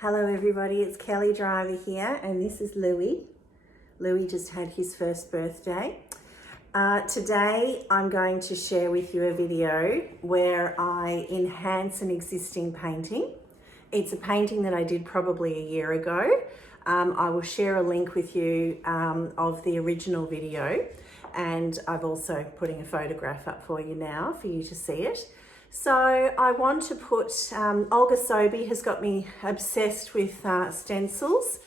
Hello everybody, it's Kelly Driver here and this is Louis. Louis just had his first birthday. Today I'm going to share with you a video where I enhance an existing painting. It's a painting that I did probably a year ago. I will share a link with you of the original video, and I've also putting a photograph up for you now for you to see it. So I want to put, Olga Sobey has got me obsessed with stencils,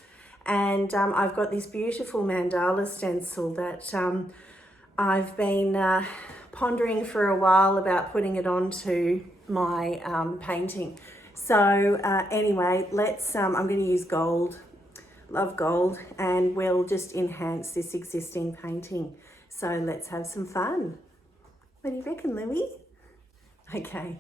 and I've got this beautiful mandala stencil that I've been pondering for a while about putting it onto my painting. So anyway, I'm going to use gold, love gold, and we'll just enhance this existing painting. So let's have some fun. What do you reckon, Louis? Okay.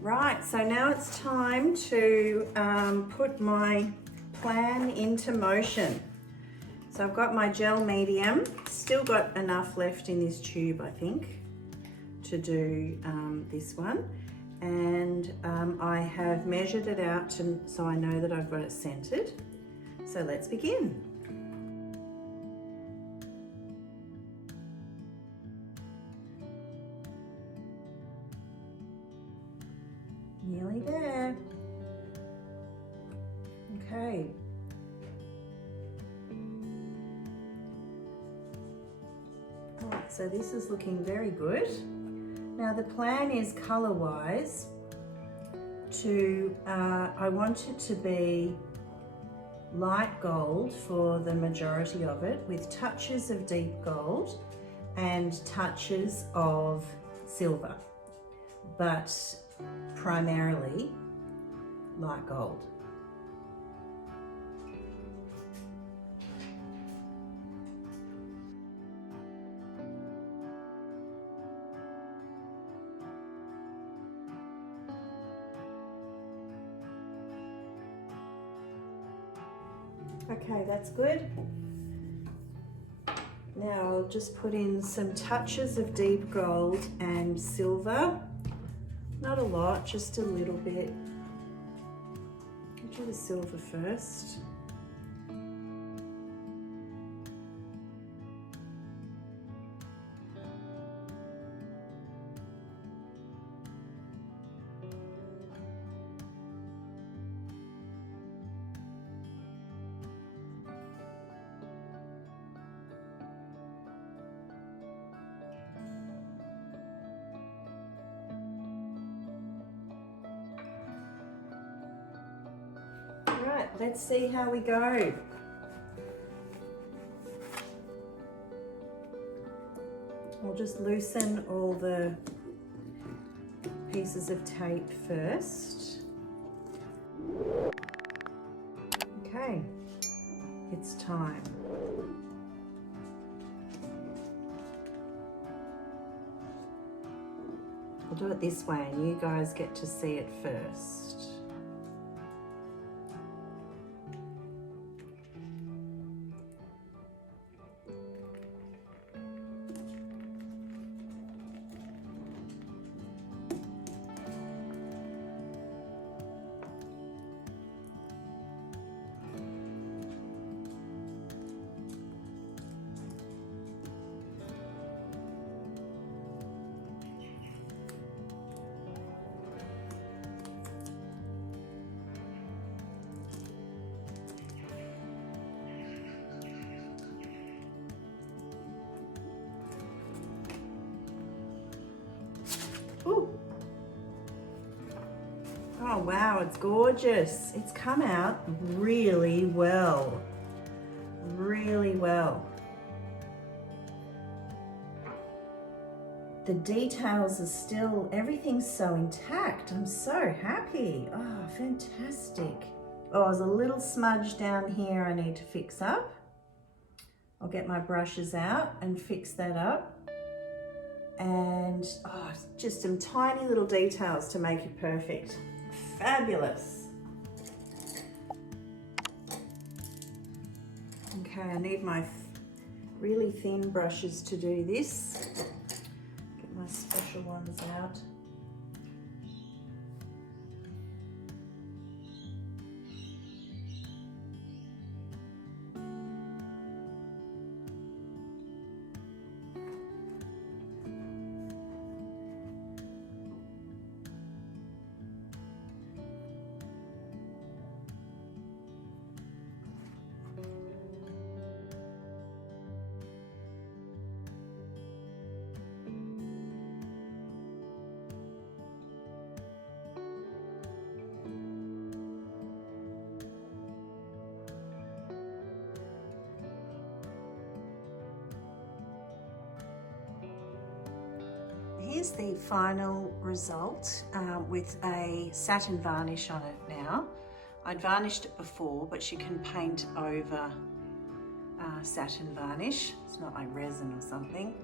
Right, so now it's time to put my plan into motion. So I've got my gel medium, still got enough left in this tube, I think, to do this one. And I have measured it out so I know that I've got it centered. So let's begin. Nearly there. Okay. All right, so this is looking very good. Now the plan is color-wise I want it to be light gold for the majority of it, with touches of deep gold and touches of silver, but primarily light gold. Okay, that's good. Now I'll just put in some touches of deep gold and silver. Not a lot, just a little bit. I'll do the silver first. Right, let's see how we go. I'll just loosen all the pieces of tape first. Okay, it's time. I'll do it this way and you guys get to see it first. Ooh. Oh wow, it's gorgeous. It's come out really well. Really well. The details are still, everything's so intact. I'm so happy. Oh, fantastic. Oh, there's a little smudge down here I need to fix up. I'll get my brushes out and fix that up. And just some tiny little details to make it perfect. Fabulous. Okay, I need my really thin brushes to do this. Get my special ones out. Here's the final result with a satin varnish on it now. I'd varnished it before, but you can paint over satin varnish. It's not like resin or something,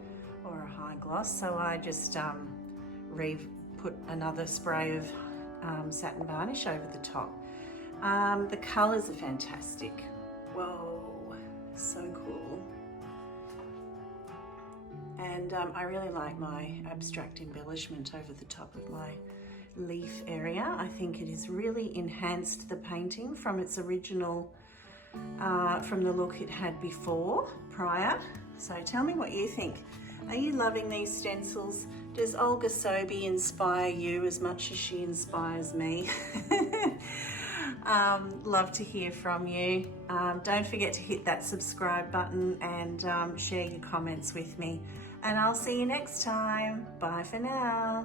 or a high gloss. So I just put another spray of satin varnish over the top. The colours are fantastic. Whoa, so cool. And I really like my abstract embellishment over the top of my leaf area. I think it has really enhanced the painting from its original, from the look it had before, prior. So tell me what you think. Are you loving these stencils? Does Olga Sobey inspire you as much as she inspires me? Love to hear from you. Don't forget to hit that subscribe button and share your comments with me. And I'll see you next time. Bye for now.